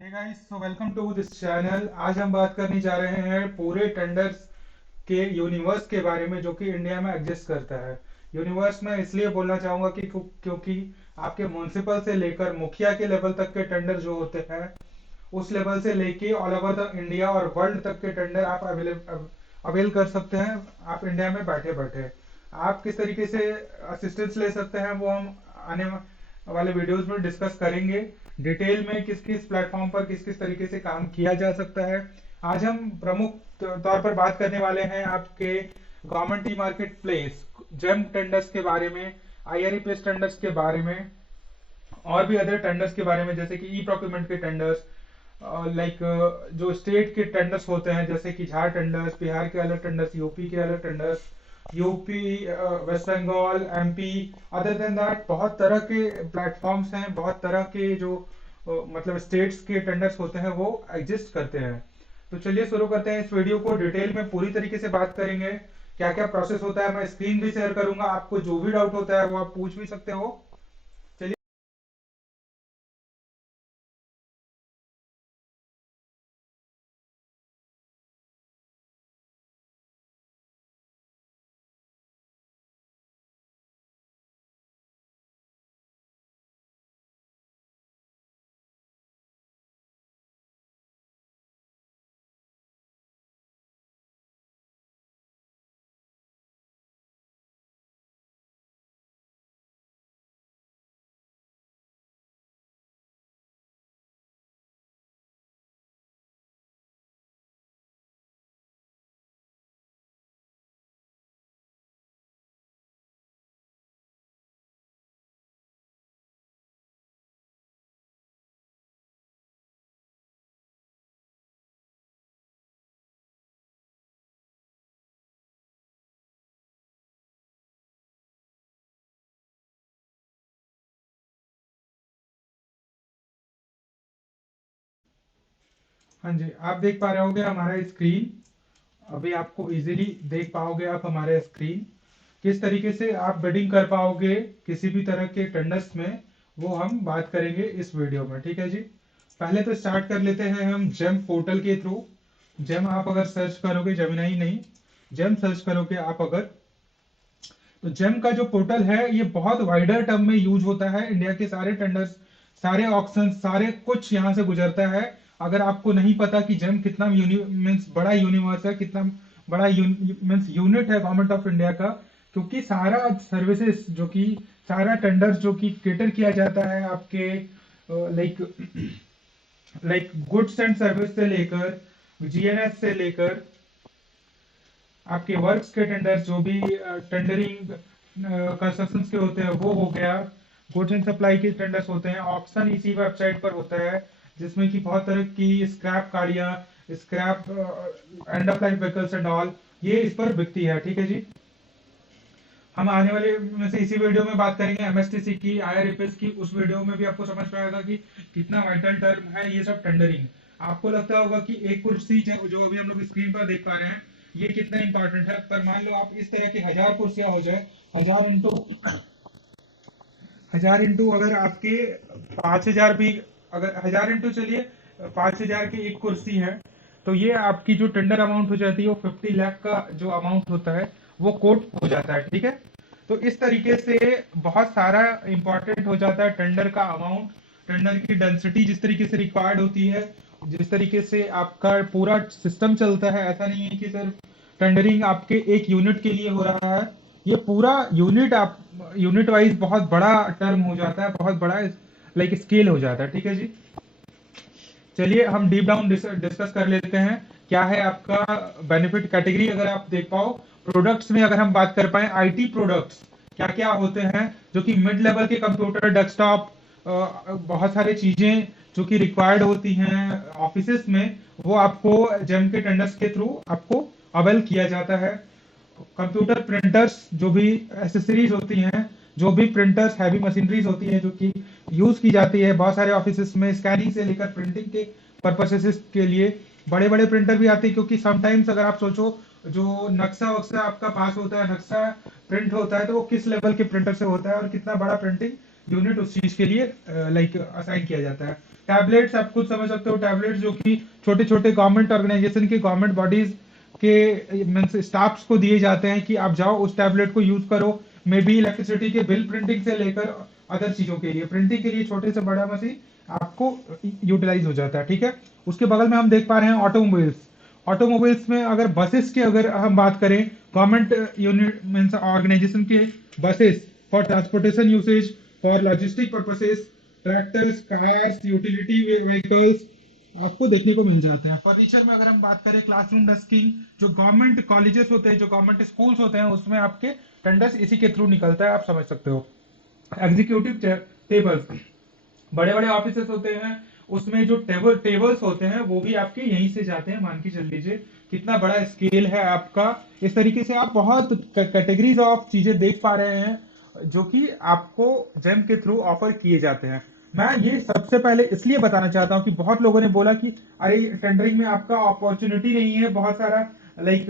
Hey guys, so welcome to this channel. आज हम बात करने जा रहे हैं पूरे टेंडर्स के यूनिवर्स के बारे में जो कि इंडिया में एग्जिस्ट करता है। यूनिवर्स में इसलिए बोलना चाहूंगा कि क्योंकि आपके म्युनिसिपल से लेकर मुखिया के लेवल तक के टेंडर जो होते हैं, उस लेवल से लेके ऑल ओवर द इंडिया और वर्ल्ड तक के टेंडर आप अवेल कर सकते हैं। आप इंडिया में बैठे बैठे आप किस तरीके से असिस्टेंस ले सकते हैं वो हम आने वाले वीडियोस में डिस्कस करेंगे डिटेल में, किस किस प्लेटफॉर्म पर किस किस तरीके से काम किया जा सकता है। आज हम प्रमुख तौर पर बात करने वाले हैं आपके government e market place GeM tenders के बारे में, आईआरई प्लेस टेंडर्स के बारे में, और भी अदर टेंडर्स के बारे में, जैसे कि ई प्रोक्यूरमेंट के टेंडर्स, लाइक जो स्टेट के टेंडर्स होते हैं जैसे कि झार टेंडर्स, बिहार के अलग टेंडर्स, यूपी के अलग tenders, UP, West Bengal, MP. Other than that बहुत तरह के प्लेटफॉर्म्स हैं, बहुत तरह के जो मतलब स्टेट्स के टेंडर्स होते हैं वो एग्जिस्ट करते हैं। तो चलिए शुरू करते हैं। इस वीडियो को डिटेल में पूरी तरीके से बात करेंगे, क्या क्या प्रोसेस होता है। मैं स्क्रीन भी शेयर करूंगा, आपको जो भी डाउट होता है वो आप पूछ भी सकते हो। चलिए। हाँ जी, आप देख पा रहे होगे हमारा स्क्रीन। अभी आपको इजीली देख पाओगे आप हमारे स्क्रीन। किस तरीके से आप बिडिंग कर पाओगे किसी भी तरह के टेंडर्स में, वो हम बात करेंगे इस वीडियो में। ठीक है जी। पहले तो स्टार्ट कर लेते हैं हम जेम पोर्टल के थ्रू। जेम आप अगर सर्च करोगे, जेमिनाई नहीं, जेम सर्च करोगे आप अगर, तो जेम का जो पोर्टल है ये बहुत वाइडर टर्म में यूज होता है। इंडिया के सारे टेंडर्स, सारे ऑक्शन, सारे कुछ यहाँ से गुजरता है। अगर आपको नहीं पता कि जेम कितना मीन्स बड़ा यूनिवर्स है, कितना बड़ा मीन्स यूनिट है गवर्नमेंट ऑफ इंडिया का, क्योंकि सारा सर्विसेज जो कि, सारा टेंडर्स जो कि केटर किया जाता है आपके like like goods and service से लेकर, जीएनएस से लेकर आपके वर्क्स के टेंडर, जो भी टेंडरिंग कंस्ट्रक्शन के होते हैं वो हो गया। गुड्स एंड सप्लाई के टेंडर्स होते हैं, ऑप्शन इसी वेबसाइट पर होता है, जिसमें कि बहुत तरह की स्क्रैप गाड़ियां, scrap end of life vehicles and all, ये इस पर बिकती है। ठीक है जी। हम आने वाले में से इसी वीडियो में बात करेंगे एमएसटीसी की, आईआरएफएस की। उस वीडियो में भी आपको समझ में आएगा कि कितना वाइटल टर्म है ये सब टेंडरिंग। आपको लगता होगा कि एक कुर्सी जो अभी हम लोग स्क्रीन पर देख पा रहे हैं ये कितना इंपॉर्टेंट है, पर मान लो आप इस तरह की 1000 कुर्सियां हो जाए, 1000 इंटू अगर आपके 5000 भी, अगर 1000 इंटू चलिए 5000 की एक कुर्सी है, तो ये आपकी जो टेंडर अमाउंट हो जाती है वो 50 लाख का जो अमाउंट होता है वो कोट हो जाता है। ठीक है। तो इस तरीके से बहुत सारा इंपॉर्टेंट हो जाता है टेंडर का अमाउंट, टेंडर की डेंसिटी जिस तरीके से रिक्वायर्ड होती है, जिस तरीके से आपका पूरा सिस्टम चलता है। ऐसा नहीं है कि सिर्फ टेंडरिंग आपके एक यूनिट के लिए हो रहा है, ये पूरा यूनिट, आप यूनिट वाइज बहुत बड़ा टर्म हो जाता है, बहुत बड़ा लाइक स्केल हो जाता है। ठीक है जी। चलिए हम डीप डाउन डिस्कस कर लेते हैं क्या है आपका बेनिफिट कैटेगरी। अगर आप देख पाओ प्रोडक्ट्स में, अगर हम बात कर पाए आईटी प्रोडक्ट्स क्या क्या होते हैं, जो कि मिड लेवल के कंप्यूटर, डेस्कटॉप, बहुत सारी चीजें जो कि रिक्वायर्ड होती हैं ऑफिसेस में, वो आपको जेम के टेंडर्स के थ्रू आपको अवेल किया जाता है। कंप्यूटर प्रिंटर्स, जो भी एसेसरीज होती हैं, जो भी प्रिंटर्स, हैवी मशीनरीज होती हैं जो कि यूज की जाती है बहुत सारे ऑफिस में, स्कैनिंग से लेकर प्रिंटिंग के पर्पसेस के लिए। बड़े बड़े प्रिंटर भी आते हैं, क्योंकि समटाइम्स अगर आप सोचो जो नक्शा वक्शा आपका पास होता है, नक्शा प्रिंट होता है, तो वो किस लेवल के प्रिंटर से होता है और कितना बड़ा प्रिंटिंग यूनिट उस चीज के लिए लाइक असाइन किया जाता है। टैबलेट्स आप खुद समझ सकते हो, टैबलेट्स जो कि छोटे छोटे गवर्नमेंट ऑर्गेनाइजेशन के, गवर्नमेंट बॉडीज के मीन्स स्टाफ्स को दिए जाते हैं कि आप जाओ उस टैबलेट को यूज करो। मे बी इलेक्ट्रिसिटी के बिल प्रिंटिंग से लेकर अदर चीजों के लिए, प्रिंटिंग के लिए छोटे से बड़ा मशीन आपको यूटिलाइज हो जाता है, ठीक है। उसके बगल में हम देख पा रहे हैं ऑटोमोबाइल्स। ऑटोमोबाइल्स में अगर बसेस की अगर हम बात करें, गवर्नमेंट यूनिट मीन्स ऑर्गेनाइजेशन के buses for transportation usage, for logistic purposes, tractors, cars, utility vehicles आपको देखने को मिल जाते हैं। फर्नीचर में अगर हम बात करें, क्लासरूम डस्किंग, जो गवर्नमेंट कॉलेजेस होते हैं, जो गवर्नमेंट स्कूल्स होते हैं, उसमें आपके टेंडर्स इसी के थ्रू निकलता है, आप समझ सकते हो। एग्जीक्यूटिव टेबल्स, बड़े बड़े ऑफिसेस होते हैं, उसमें जो टेबल्स होते हैं वो भी आपके यहीं से जाते हैं। मान के चल लीजिए कितना बड़ा स्केल है आपका। इस तरीके से आप बहुत कैटेगरीज ऑफ चीजें देख पा रहे हैं जो कि आपको जेम के थ्रू ऑफर किए जाते हैं। मैं ये सबसे पहले इसलिए बताना चाहता हूं कि बहुत लोगों ने बोला कि अरे टेंडरिंग में आपका अपॉर्चुनिटी नहीं है, बहुत सारा लाइक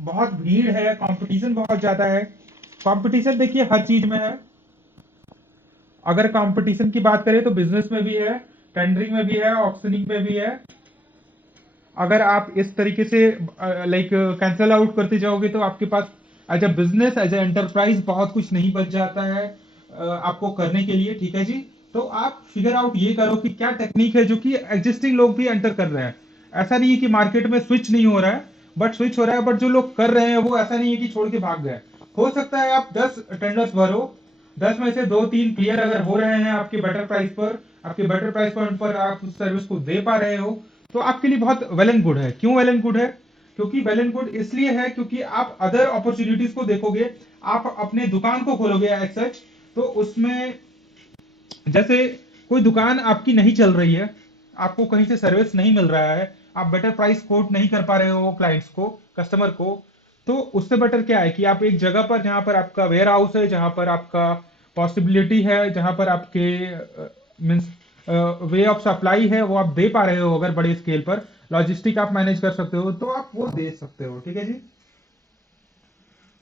बहुत भीड़ है, कंपटीशन बहुत ज्यादा है। कंपटीशन देखिए हर चीज में है। अगर कंपटीशन की बात करें तो बिजनेस में भी है, टेंडरिंग में भी है, ऑक्शनिंग में भी है। अगर आप इस तरीके से लाइक कैंसल आउट करते जाओगे तो आपके पास as a business, as a enterprise बहुत कुछ नहीं बच जाता है आपको करने के लिए, ठीक है जी। तो आप फिगर आउट ये करो कि क्या टेक्निक है जो कि एग्जिस्टिंग लोग भी एंटर कर रहे हैं। ऐसा नहीं है कि मार्केट में स्विच नहीं हो रहा है, बट स्विच हो रहा है, बट जो लोग कर रहे हैं वो ऐसा नहीं है कि छोड़ के भाग गए। हो सकता है आप 10 टेंडर्स भरो, 10 में से 2-3 क्लियर अगर हो रहे हैं आपके बेटर प्राइस पर, आपके बेटर प्राइस पॉइंट पर आप उस सर्विस को दे पा रहे हो, तो आपके लिए बहुत वेल एंड गुड है। क्यों वेल एंड गुड है? क्योंकि वेल एंड गुड इसलिए है क्योंकि आप अदर अपॉर्चुनिटीज को देखोगे, आप अपने दुकान को खोलोगे एज सच, तो उसमें जैसे कोई दुकान आपकी नहीं चल रही है, आपको कहीं से सर्विस नहीं मिल रहा है, आप बेटर प्राइस कोट नहीं कर पा रहे हो क्लाइंट्स को, कस्टमर को, तो उससे बेटर क्या है कि आप एक जगह पर जहां पर आपका वेयर हाउस है, जहां पर आपका पॉसिबिलिटी है, जहां पर आपके मीन्स वे ऑफ सप्लाई है वो आप दे पा रहे हो, अगर बड़े स्केल पर लॉजिस्टिक आप मैनेज कर सकते हो तो आप वो दे सकते हो, ठीक है जी।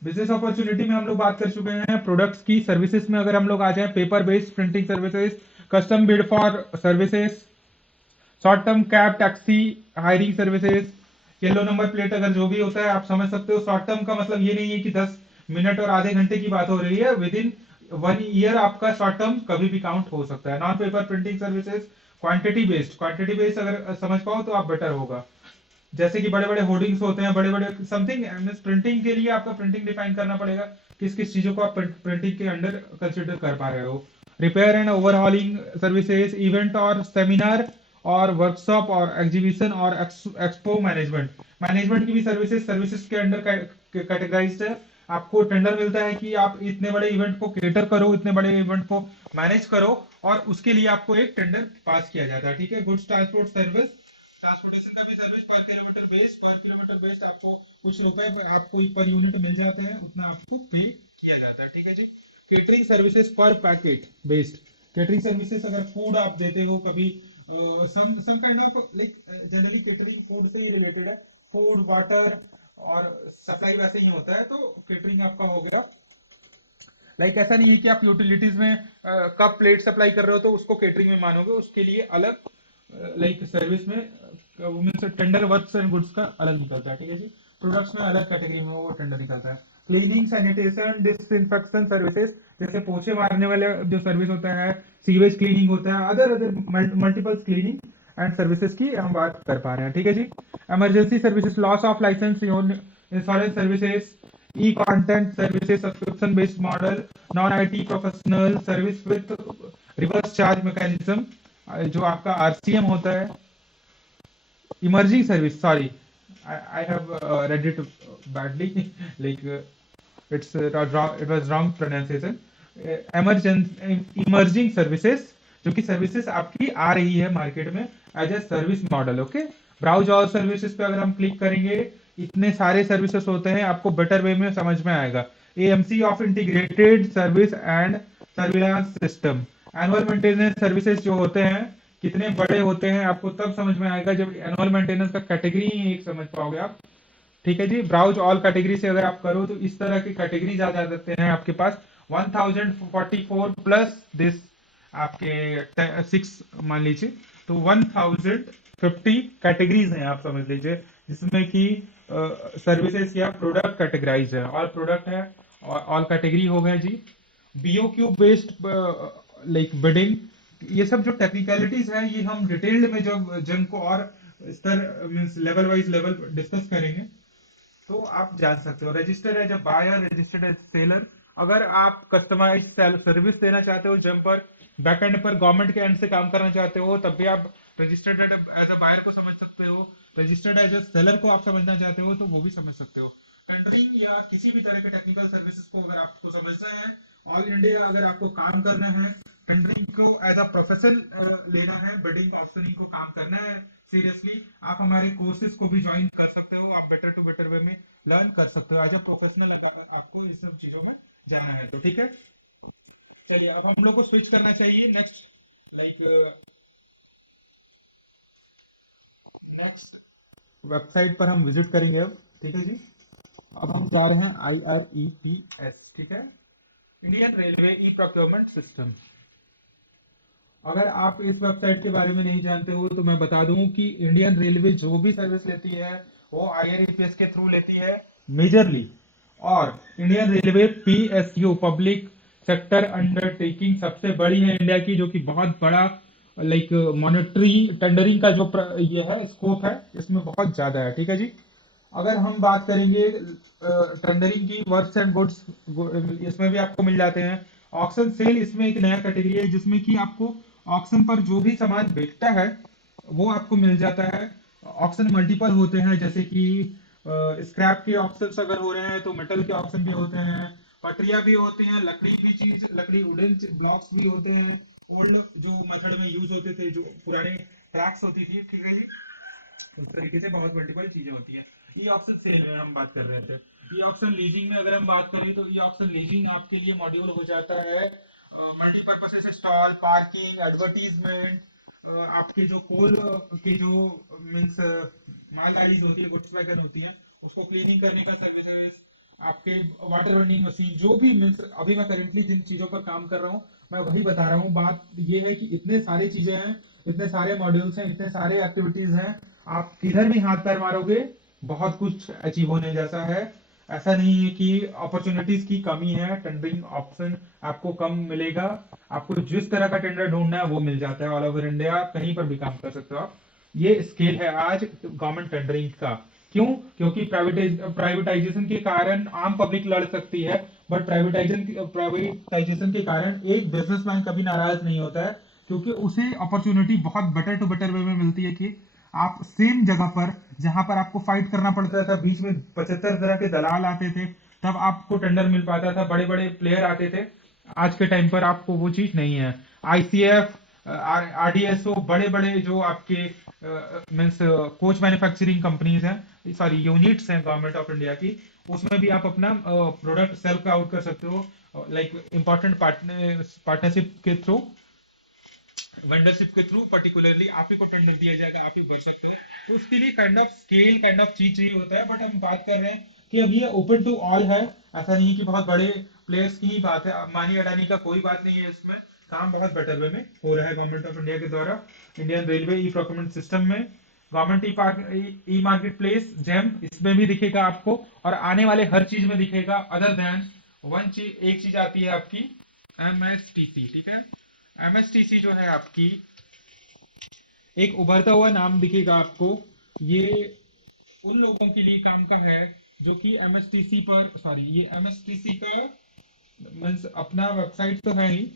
बिजनेस अपॉर्चुनिटी में हम लोग बात कर चुके हैं। प्रोडक्ट्स की, सर्विसेज में अगर हम लोग आ जाए, paper based printing services, custom bid for services, short term cab taxi hiring services, yellow number plate अगर जो भी होता है आप समझ सकते हो। शॉर्ट टर्म का मतलब ये नहीं है कि 10 मिनट और आधे घंटे की बात हो रही है, विद इन 1 ईयर आपका शॉर्ट टर्म कभी भी काउंट हो सकता है। Non paper printing services, quantity based अगर समझ पाओ तो आप बेटर होगा। जैसे कि बड़े बड़े होर्डिंग्स होते हैं, बड़े बड़े समथिंग प्रिंटिंग के लिए आपका प्रिंटिंग डिफाइन करना पड़ेगा, किस किस चीजों को आप प्रिंटिंग के अंडर कंसिडर कर पा रहे हो। Repair and overhauling services, event और सेमिनार और वर्कशॉप और एग्जीबिशन और एक्सपो मैनेजमेंट, मैनेजमेंट की भी सर्विसेज के अंडर कैटेगराइज्ड है। आपको टेंडर मिलता है कि आप इतने बड़े इवेंट को केटर करो, इतने बड़े इवेंट को मैनेज करो, और उसके लिए आपको एक टेंडर पास किया जाता है, ठीक है। गुड्स ट्रांसपोर्ट सर्विस, ट्रांसपोर्टेशन का भी सर्विस पर किलोमीटर बेस्ड आपको कुछ रुपए आपको पर यूनिट मिल जाते हैं, उतना आपको पे किया जाता है, ठीक है जी। केटरिंग सर्विसेज पर पैकेट बेस्ड, केटरिंग सर्विसेज अगर फूड आप देते हो कभी, some kind of like generally catering food से ही रिलेटेड है, फूड वाटर और सप्लाई वैसे ही होता है, तो केटरिंग आपका हो गया। लाइक ऐसा नहीं है कि आप यूटिलिटीज में कप प्लेट सप्लाई कर रहे हो तो उसको केटरिंग में मानोगे, उसके लिए अलग लाइक सर्विस में टेंडर वर्क्स एंड गुड्स का अलग निकलता है, ठीक है जी। प्रोडक्ट्स में अलग कैटेगरी में वो टेंडर निकलता है। क्लीनिंग, सैनिटेशन, डिसइंफेक्शन सर्विसेज, जैसे पोछे मारने वाले जो सर्विस होता है, सीवेज क्लीनिंग होता है, other multiple cleaning and services की हम बात कर पा रहे हैं, ठीक है जी। Emergency services, loss of licence, insurance services, e content services, subscription based model, non IT professional service with reverse charge mechanism, जो आपका आरसीएम होता है। Emerging service, sorry I have read it badly like it was wrong pronunciation. Emerging services, जो कि services आपकी आ रही है मार्केट में as a service model, okay. Browse all services पे अगर हम क्लिक करेंगे, इतने सारे सर्विसेज होते हैं, आपको बेटर वे में समझ में आएगा। AMC of integrated service and surveillance system, annual maintenance services जो होते हैं कितने बड़े होते हैं आपको तब समझ में आएगा जब एनुअल मेंटेनेंस का कैटेगरी ही एक समझ पाओगे आप, ठीक है जी। ब्राउज ऑल कैटेगरी से अगर आप करो तो इस तरह की कैटेगरीज आ जाते हैं आपके पास 1044 प्लस दिस आपके 6 मान लीजिए, तो 1050 कैटेगरीज हैं आप समझ लीजिए, जिसमें कि सर्विसेज या प्रोडक्ट कैटेगराइज है। ऑल प्रोडक्ट है, ऑल कैटेगरी हो गए जी। बीओक्यू बेस्ड लाइक बिडिंग, ये सब जो टेक्निकलिटीज है ये हम डिटेल्ड में जब जिनको और स्तर means level wise level discuss करेंगे तो आप जान सकते हो। रजिस्टर है जब बायर, रजिस्टर्ड एज सेलर। अगर आप कस्टमाइज सर्विस देना चाहते हो जम पर, बैकएंड पर गवर्नमेंट के एंड से काम करना चाहते हो, तब भी आप रजिस्टर्ड एज अ बायर को समझ सकते हो। रजिस्टर्ड एज अ सेलर को आप समझना चाहते हो तो वो भी समझ सकते हो। टेंडरिंग या किसी भी तरह के टेक्निकल सर्विसेज को अगर आपको समझना है, ऑल इंडिया अगर आपको काम करना है, टेंडरिंग को एज अ प्रोफेशन लेना है, बिडिंग ऑप्शनिंग को काम करना है सीरियसली, आप हमारे कोर्सेज को भी ज्वाइन कर सकते हो। आप बेटर टू बेटर वे में लर्न कर सकते हो एज अ प्रोफेशनल। आपको इस सब चीजों में जाना है तो ठीक है। चलिए अब हम लोग को स्विच करना चाहिए नेक्स्ट लाइक नेक्स्ट वेबसाइट पर हम विजिट करेंगे अब, ठीक है जी। अब हम जा रहे हैं IREPS, ठीक है, Indian railway e procurement system. अगर आप इस वेबसाइट के बारे में नहीं जानते हो तो मैं बता दूं कि इंडियन रेलवे जो भी सर्विस लेती है वो IREPS के थ्रू लेती है मेजरली। और Indian railway PSU public sector undertaking सबसे बड़ी है इंडिया की, जो कि बहुत बड़ा लाइक मॉनेटरी टेंडरिंग का जो ये है स्कोप है इसमें बहुत ज्यादा है, ठीक है जी। अगर हम बात करेंगे टेंडरिंग की, वर्क्स एंड गुड्स इसमें भी आपको मिल जाते हैं। ऑक्शन सेल इसमें एक नया कैटेगरी है जिसमें कि आपको ऑक्शन पर जो भी सामान बिकता है वो आपको मिल जाता है। ऑक्शन मल्टीपल होते हैं, जैसे कि स्क्रैप के ऑक्शन अगर हो रहे हैं तो मेटल के ऑक्शन भी होते हैं, पटरियां भी होती हैं, लकड़ी भी चीज, लकड़ी वुडन ब्लॉक्स भी होते हैं, ओल्ड जो मेथड में यूज होते थे, जो पुरानी ट्रैक्स होती थी, ठीक है जी। उस तरीके से बहुत मल्टीपल चीजें होती है। ई ऑक्शन सेल में हम बात कर रहे थे। ई ऑक्शन लीजिंग में अगर हम बात करें तो ई ऑक्शन लीजिंग आपके लिए मॉड्यूल हो जाता है मल्टीपर्पसेस स्टॉल, पार्किंग, एडवर्टीजमेंट, आपके जो कोल के जो मीन्स मालगाड़ी होती है, गुड्स वैगन होती है, उसको क्लीनिंग करने का सर्विसेज, आपके वाटर वेंडिंग मशीन, जो भी मीन्स अभी मैं करेंटली जिन चीजों पर काम कर रहा हूँ मैं वही बता रहा हूँ। बात ये है कि इतने सारी चीजें हैं, इतने सारे मॉड्यूल्स हैं, इतने सारे एक्टिविटीज हैं, आप किधर भी हाथ पैर मारोगे बहुत कुछ अचीव होने जैसा है। ऐसा नहीं है कि अपॉर्चुनिटीज की कमी है, टेंडरिंग ऑप्शन आपको कम मिलेगा। आपको जिस तरह का टेंडर ढूंढना है वो मिल जाता है ऑल ओवर इंडिया, कहीं पर भी काम कर सकते हो आप। ये स्केल है आज गवर्नमेंट टेंडरिंग का। क्यों? क्योंकि प्राइवेटाइजेशन के कारण आम पब्लिक लड़ सकती है, बट प्राइवेटाइजेशन के कारण एक बिजनेसमैन कभी नाराज नहीं होता है, क्योंकि उसे अपॉर्चुनिटी बहुत बेटर टू बेटर वे में मिलती है कि आप सेम जगह पर, जहां पर आपको फाइट करना पड़ता था, बीच में 75 तरह के दलाल आते थे, तब आपको टेंडर मिल पाता था, बड़े बड़े प्लेयर आते थे। आज के टाइम पर आपको वो चीज नहीं है। ICF, RDSO, बड़े बड़े जो आपके मीन्स कोच मैन्युफैक्चरिंग कंपनीज हैं, सॉरी यूनिट्स हैं गवर्नमेंट ऑफ इंडिया की, उसमें भी आप अपना प्रोडक्ट सेल आउट कर सकते हो लाइक इंपॉर्टेंट पार्टनरशिप के थ्रू, वेंडरशिप के थ्रू पर्टिकुलरली आप ही को टेंडर दिया जाएगा, आप ही भर सकते हो। तो उसके लिए kind of scale, kind of चीज चाहिए होता है। बट हम बात कर रहे हैं कि अब ये ओपन टू ऑल है, ऐसा नहीं है कि बहुत बड़े प्लेयर्स की ही बात है। अम्बानी अडानी का कोई बात नहीं है, इसमें काम बहुत बेटर वे में हो रहा है गवर्नमेंट ऑफ इंडिया के द्वारा। Indian railway e procurement system में government e market place GeM इसमें भी दिखेगा आपको, और आने वाले हर चीज में दिखेगा। अदर देन वन चीज, एक चीज आती है आपकी MSTC, ठीक है। MSTC जो है आपकी एक उभरता हुआ नाम दिखेगा आपको। ये उन लोगों के लिए काम का है जो कि MSTC पर, सॉरी ये MSTC का मीन्स अपना वेबसाइट तो है ही,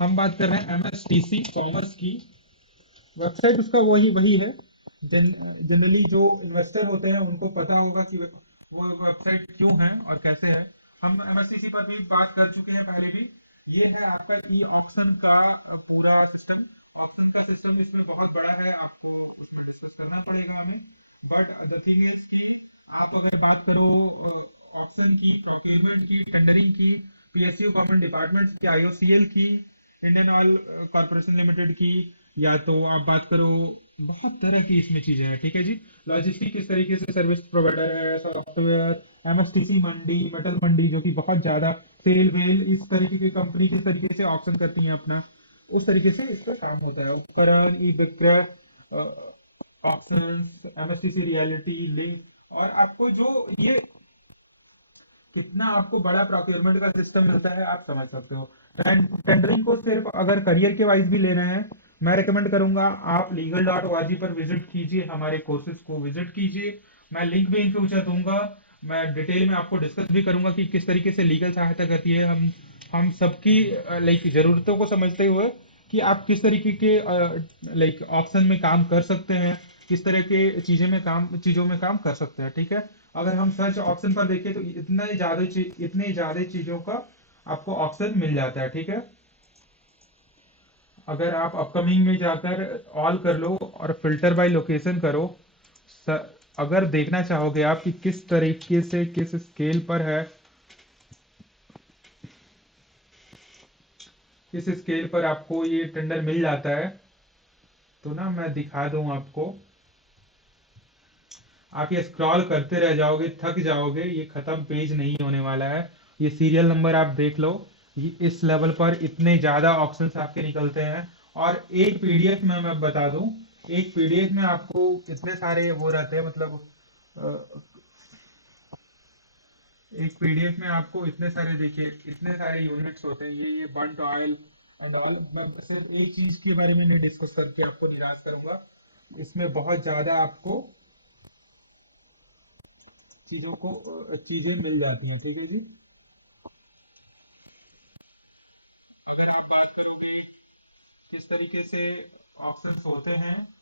हम बात कर रहे हैं MSTC कॉमर्स की वेबसाइट। उसका वही वही है। जनरली जो इन्वेस्टर होते हैं उनको पता होगा कि वो वेबसाइट क्यों है और कैसे है। हम MSTC पर भी बात कर चुके हैं पहले भी। ये है आपका ई ऑक्शन का पूरा सिस्टम। ऑक्शन का सिस्टम इसमें बहुत बड़ा है, आपको उसमें डिस्कस करना पड़ेगा हमें। बट द थिंग इज कि आप अगर बात करो ऑक्शन की, प्रोक्योरमेंट की, टेंडरिंग की, PSU गवर्नमेंट डिपार्टमेंट्स की, IOCL की, इंडियन ऑयल कॉर्पोरेशन लिमिटेड की, या तो आप बात करो, बहुत तरह की इसमें चीजें हैं, ठीक है जी। लॉजिस्टिक किस तरीके से सर्विस प्रोवाइडर है, सॉफ्टवेयर, एमएसटीसी मंडी, मेटल मंडी जो कि बहुत ज्यादा, सेल वेल, इस तरीके की कंपनी किस तरीके से ऑक्शन करती हैं अपना, उस तरीके से इस पर काम होता है। उपकरण, ई विक्रय, ऑक्शंस, एमएसटीसी रियलिटी लिंक, और आपको जो ये कितना आपको बड़ा प्रोक्योरमेंट का सिस्टम मिलता है आप समझ सकते हो। टेंडरिंग को सिर्फ अगर करियर के वाइज भी लेना है, मैं रेकमेंड करूंगा आप legal.org पर विजिट कीजिए, हमारे कोर्सेज को विजिट कीजिए। मैं लिंक भी इन फ्यूचर दूंगा। मैं डिटेल में आपको डिस्कस भी करूंगा कि किस तरीके से लीगल सहायता करती है। हम सबकी लाइक जरूरतों को समझते हुए कि आप किस तरीके के लाइक ऑप्शन में काम कर सकते हैं, किस तरह के चीजों में काम कर सकते हैं, ठीक है। अगर हम सर्च ऑप्शन पर देखें तो इतने ज्यादा चीजों का आपको ऑप्शन मिल जाता है, ठीक है। अगर आप अपकमिंग में जाकर ऑल कर लो और फिल्टर बाय लोकेशन करो, स- अगर देखना चाहोगे आप कि किस तरीके से किस स्केल पर है, किस स्केल पर आपको ये टेंडर मिल जाता है, तो ना मैं दिखा दूं आपको। आप ये स्क्रॉल करते रह जाओगे, थक जाओगे, ये खत्म पेज नहीं होने वाला है। ये सीरियल नंबर आप देख लो, ये इस लेवल पर इतने ज्यादा ऑप्शंस आपके निकलते हैं। और एक पीडीएफ में मैं बता दूं, एक पीडीएफ में आपको इतने सारे वो रहते हैं, मतलब अ, एक पीडीएफ में आपको इतने सारे, देखिए इतने सारे यूनिट्स होते हैं, ये बर्न्ट ऑयल एंड ऑल। मैं सिर्फ एक चीज के बारे में नहीं डिस्कस करके आपको निराश करूंगा, इसमें बहुत ज्यादा आपको चीजें मिल जाती हैं, ठीक है जी। अगर आप बात करोगे किस तरीके से ऑप्शंस होते हैं,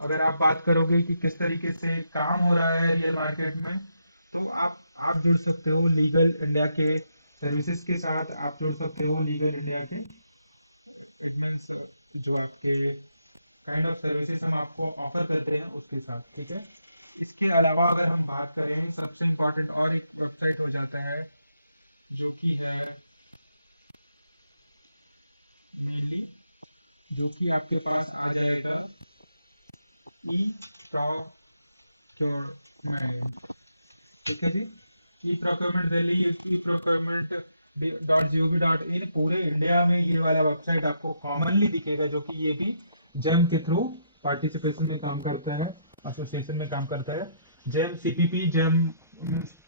अगर आप बात करोगे कि किस तरीके से काम हो रहा है रियल मार्केट में, तो आप जुड़ सकते हो लीगल इंडिया के सर्विसेज के साथ, आप जुड़ सकते हो लीगल इंडिया के, इट मीन्स जो आपके काइंड ऑफ सर्विसेज हम आपको ऑफर करते हैं उसके साथ, ठीक है। इसके अलावा अगर हम बात करें, सबसे इंपॉर्टेंट और एक वेबसाइट हो जाता है जो कि है मेनली, जो कि आपके पास आ जाएगा, ई प्रोक्योरमेंट, ठीक है जी। E procurement Delhi, e procurement .gov.in, पूरे इंडिया में ये वाला वेबसाइट आपको कॉमनली दिखेगा, जो कि ये भी जेम के थ्रू पार्टिसिपेशन में काम करता है, एसोसिएशन में काम करता है। जेम सीपीपी, जेम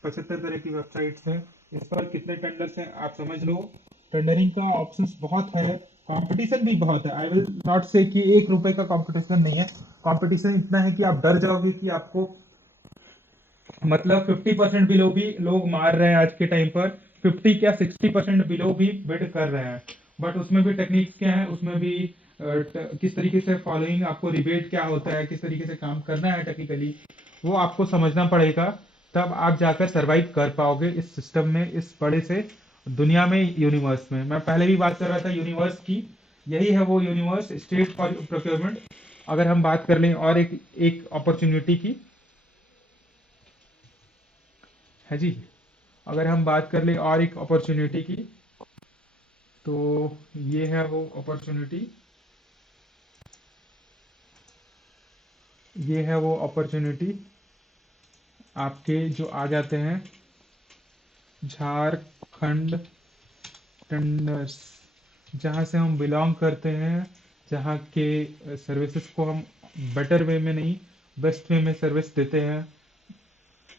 75 तरह की वेबसाइट्स हैं, इस पर कितने टेंडर्स हैं आप समझ लो। टेंडरिंग का ऑप्शंस बहुत है, कंपटीशन भी बहुत है। आई विल नॉट से कि 1 रुपए का कंपटीशन नहीं है, कंपटीशन इतना है कि आप डर जाओगे कि आपको, मतलब 50% बिलो भी लोग मार रहे हैं आज के टाइम पर, 50 क्या 60% बिलो भी बिड कर रहे हैं। बट उसमें भी टेक्निक्स क्या है, उसमें भी किस तरीके से फॉलोइंग, आपको रिबेट क्या होता है, किस तरीके से काम करना है टेक्निकली, वो आपको समझना पड़ेगा। तब आप जाकर सरवाइव कर पाओगे इस सिस्टम में, इस बड़े से दुनिया में, यूनिवर्स में। मैं पहले भी बात कर रहा था यूनिवर्स की, यही है वो यूनिवर्स, स्टेट फॉर प्रोक्योरमेंट। अगर हम बात कर लें और एक एक अपॉर्चुनिटी की, है जी, अगर हम बात कर ले और एक अपॉर्चुनिटी की, तो ये है वो अपॉर्चुनिटी, ये है वो अपॉर्चुनिटी आपके जो आ जाते हैं झारखंड टेंडर्स, जहाँ से हम बिलोंग करते हैं, जहाँ के सर्विसेज को हम बेटर वे में नहीं, बेस्ट वे में सर्विस देते हैं।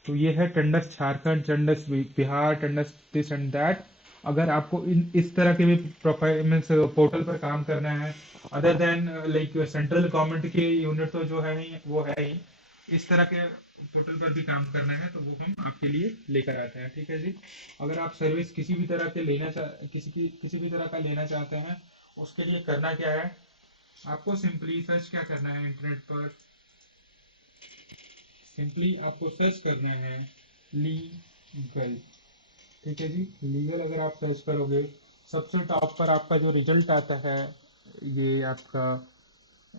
तो ये है tenders Jharkhand, tenders Bihar, tenders this and that. अगर आपको इन इस तरह के भी प्रोफाइल मीन्स पोर्टल पर काम करना है, other than like central government के यूनिट तो जो है ही वो है ही, इस तरह के पोर्टल पर भी काम करना है, तो वो हम आपके लिए लेकर आते हैं, ठीक है जी। अगर आप सर्विस किसी भी तरह के किसी भी तरह का लेना चाहते हैं, उसके लिए करना क्या है, आपको सिंपली सर्च क्या करना है इंटरनेट पर, सिंपली आपको सर्च करना है लीगल, ठीक है जी। लीगल अगर आप सर्च करोगे, सबसे टॉप पर आपका जो रिजल्ट आता है, ये आपका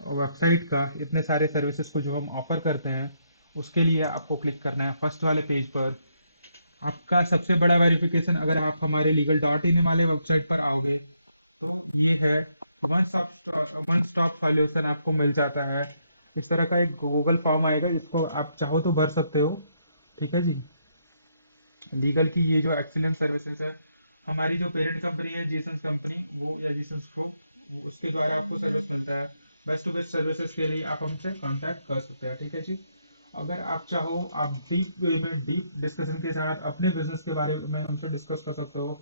वेबसाइट का, इतने सारे सर्विसेज को जो हम ऑफर करते हैं, उसके लिए आपको क्लिक करना है फर्स्ट वाले पेज पर। आपका सबसे बड़ा वेरिफिकेशन, अगर आप हमारे legal.in वाले वेबसाइट पर आओगे, तो ये है वन स्टॉप सॉल्यूशन आपको मिल जाता है। इस तरह का एक गूगल फॉर्म आएगा जिसको आप चाहो तो भर सकते हो। ठीक है जी। लीगल की ये जो एक्सीलेंट सर्विसेज है, हमारी जो पेरेंट कंपनी है जीसंस कंपनी, वो या जीसंस ग्रुप, उसके द्वारा आपको सर्विस मिलता है। बेस्ट टू बेस्ट सर्विसेज के लिए आप हमसे कांटेक्ट कर सकते हैं। ठीक है जी। अगर आप चाहो, आप डीप वे में डीप डिस्कशन के साथ अपने बिजनेस के बारे में हमसे डिस्कस कर सकते हो,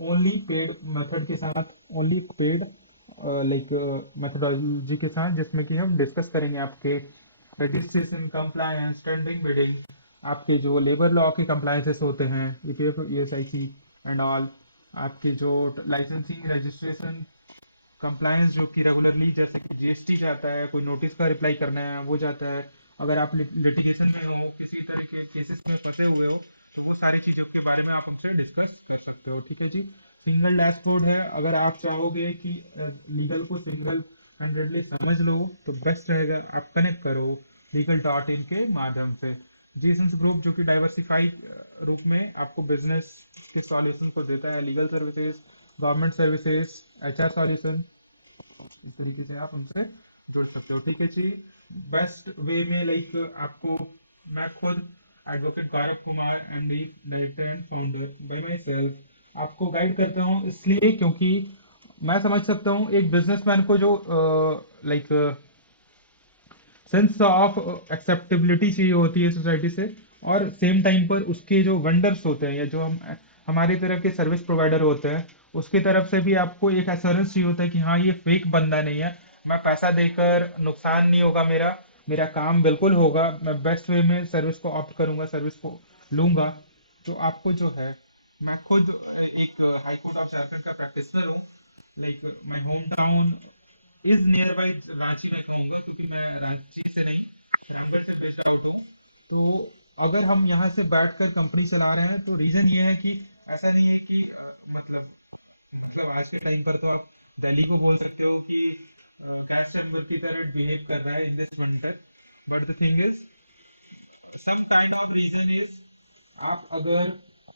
ओनली पेड मेथड के साथ, ओनली पेड लाइक मेथडोलॉजी के साथ, जिसमें कि हम डिस्कस करेंगे आपके रजिस्ट्रेशन, कंप्लायंस, टेंडरिंग, बिडिंग, आपके जो लेबर लॉ के कंप्लायंसेस होते हैं, ईपीएफ, ईएसआईसी एंड ऑल, आपके जो लाइसेंसिंग, रजिस्ट्रेशन, कंप्लायंस जो कि रेगुलरली, जैसे कि जीएसटी जाता है, कोई नोटिस का रिप्लाई करना है वो जाता है, अगर आप लिटिगेशन में हो, किसी तरह के केसेस में फंसे हुए हो, तो वो सारी चीज़ों के बारे में आप हमसे डिस्कस कर सकते हो। ठीक है जी। सिंगल डैशबोर्ड है, अगर आप चाहोगे कि लीगल को सिंगल हैंडेडली समझ लो तो बेस्ट रहेगा आप कनेक्ट करो legal.in के माध्यम से। जीसंस ग्रुप जो कि डाइवर्सिफाई रूप में आपको बिजनेस के सॉल्यूशन को देता है, legal services, government services, HR solution, इस तरीके से आप उनसे जुड़ सकते हो। ठीक है जी। बेस्ट वे में लाइक आपको मैं खुद advocate Gaurav Kumar, MD, director and founder, bye my self आपको गाइड करता हूँ, इसलिए क्योंकि मैं समझ सकता हूँ एक बिजनेसमैन को जो लाइक सेंस ऑफ एक्सेप्टेबिलिटी चाहिए होती है सोसाइटी से, और सेम टाइम पर उसके जो वेंडर्स होते हैं या जो हमारी तरह के सर्विस प्रोवाइडर होते हैं, उसकी तरफ से भी आपको एक एश्योरेंस चाहिए होता है कि हाँ ये फेक बंदा नहीं है, मैं पैसा देकर नुकसान नहीं होगा, मेरा मेरा काम बिल्कुल होगा, मैं बेस्ट वे में सर्विस को ऑप्ट करूंगा, सर्विस को लूंगा। तो आपको जो है, मैं खुद एक हाई कोर्ट ऑफ झारखंड का प्रैक्टिशनर हूँ, like my home town is near by Ranchi, मैं कहूंगा, क्योंकि मैं रांची से नहीं, रामगढ़ से बेस्ड आउट हूँ। तो अगर हम यहाँ से बैठकर कंपनी चला रहे हैं तो रीजन ये है कि ऐसा नहीं है कि मतलब आज के टाइम पर तो आप दिल्ली को बोल सकते हो कि गैस चैम्बर की तरह बिहेव कर रहा है in this winter, but the thing is some kind of reason is, आप अगर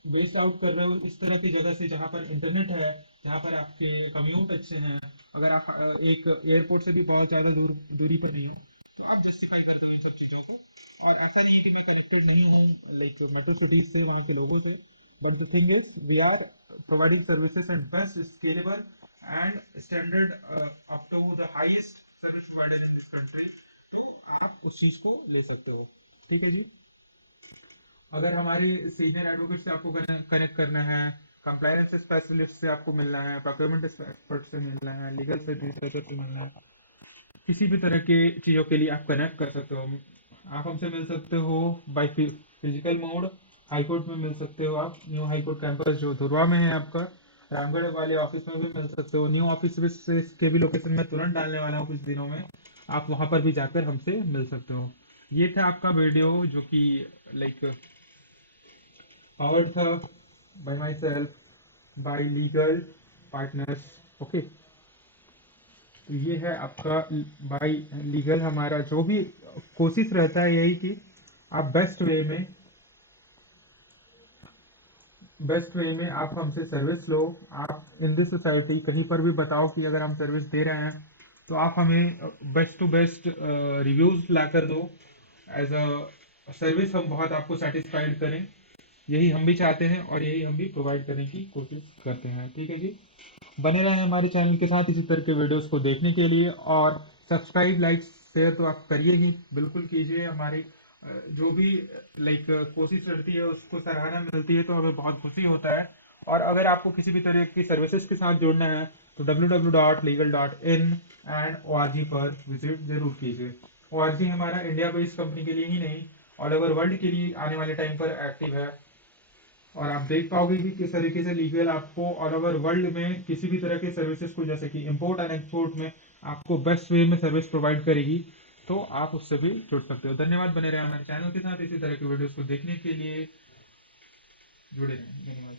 बेस्ड आउट कर रहे हो इस तरह की जगह से जहां पर इंटरनेट है, जहां पर आपके कम्यूट अच्छे हैं, अगर आप एक एयरपोर्ट से भी बहुत ज्यादा दूरी पर नहीं हो, तो आप जस्टिफाई करते हो इन सब चीजों को। और ऐसा नहीं है कि मैं कनेक्टेड नहीं हूँ लाइक मेट्रो सिटीज से, वहां के लोगों से, but the thing is we are providing services and best scalable and standard up to the highest service provider in this country. तो आप उस चीज को ले सकते हो। ठीक है जी। अगर हमारे सीनियर एडवोकेट से आपको कनेक्ट करना है, कंप्लायंस स्पेशलिस्ट से आपको मिलना है, प्रोक्योरमेंट एक्सपर्ट से मिलना है, लीगल से रिसर्चर से मिलना है, किसी भी तरह के चीज़ों के लिए आप कनेक्ट कर सकते हो। आप हमसे मिल सकते हो by physical mode, high court में मिल सकते हो, आप न्यू हाई कोर्ट कैंपस जो धुरवा में है आपका, रामगढ़ वाले ऑफिस में भी मिल सकते हो, न्यू ऑफिस के भी लोकेशन में तुरंत डालने वाला हूँ कुछ दिनों में, आप वहां पर भी जाकर हमसे मिल सकते हो। ये था आपका वीडियो जो कि लाइक powered था by myself, by legal partners। Okay. तो ये है आपका बाय लीगल, हमारा जो भी कोशिश रहता है यही कि आप बेस्ट वे में आप हमसे सर्विस लो। आप इन दिस सोसाइटी कहीं पर भी बताओ कि अगर हम सर्विस दे रहे हैं तो आप हमें बेस्ट टू बेस्ट रिव्यूज ला कर दो, एज अ सर्विस हम बहुत आपको सेटिस्फाइड करें, यही हम भी चाहते हैं और यही हम भी प्रोवाइड करने की कोशिश करते हैं। ठीक है जी। बने रहें हमारे चैनल के साथ इसी तरह के वीडियोस को देखने के लिए, और सब्सक्राइब, लाइक, शेयर तो आप करिए ही, बिल्कुल कीजिए। हमारी जो भी लाइक कोशिश रहती है उसको सराहना मिलती है तो हमें बहुत खुशी होता है। और अगर आपको किसी भी तरह की सर्विसेज के साथ जुड़ना है तो www.legal.in एंड ORG पर विजिट जरूर कीजिए। ORG हमारा इंडिया बेस्ड कंपनी के लिए ही नहीं, ऑल ओवर वर्ल्ड के लिए आने वाले टाइम पर एक्टिव है। और आप देख पाओगे कि किस तरीके से लीगल आपको ऑल ओवर वर्ल्ड में किसी भी तरह के सर्विसेज को, जैसे कि इंपोर्ट एंड एक्सपोर्ट में, आपको बेस्ट वे में सर्विस प्रोवाइड करेगी। तो आप उससे भी जुड़ सकते हो। धन्यवाद, बने रहे हमारे चैनल के साथ इसी तरह के वीडियोस को देखने के लिए, जुड़े रहें। धन्यवाद।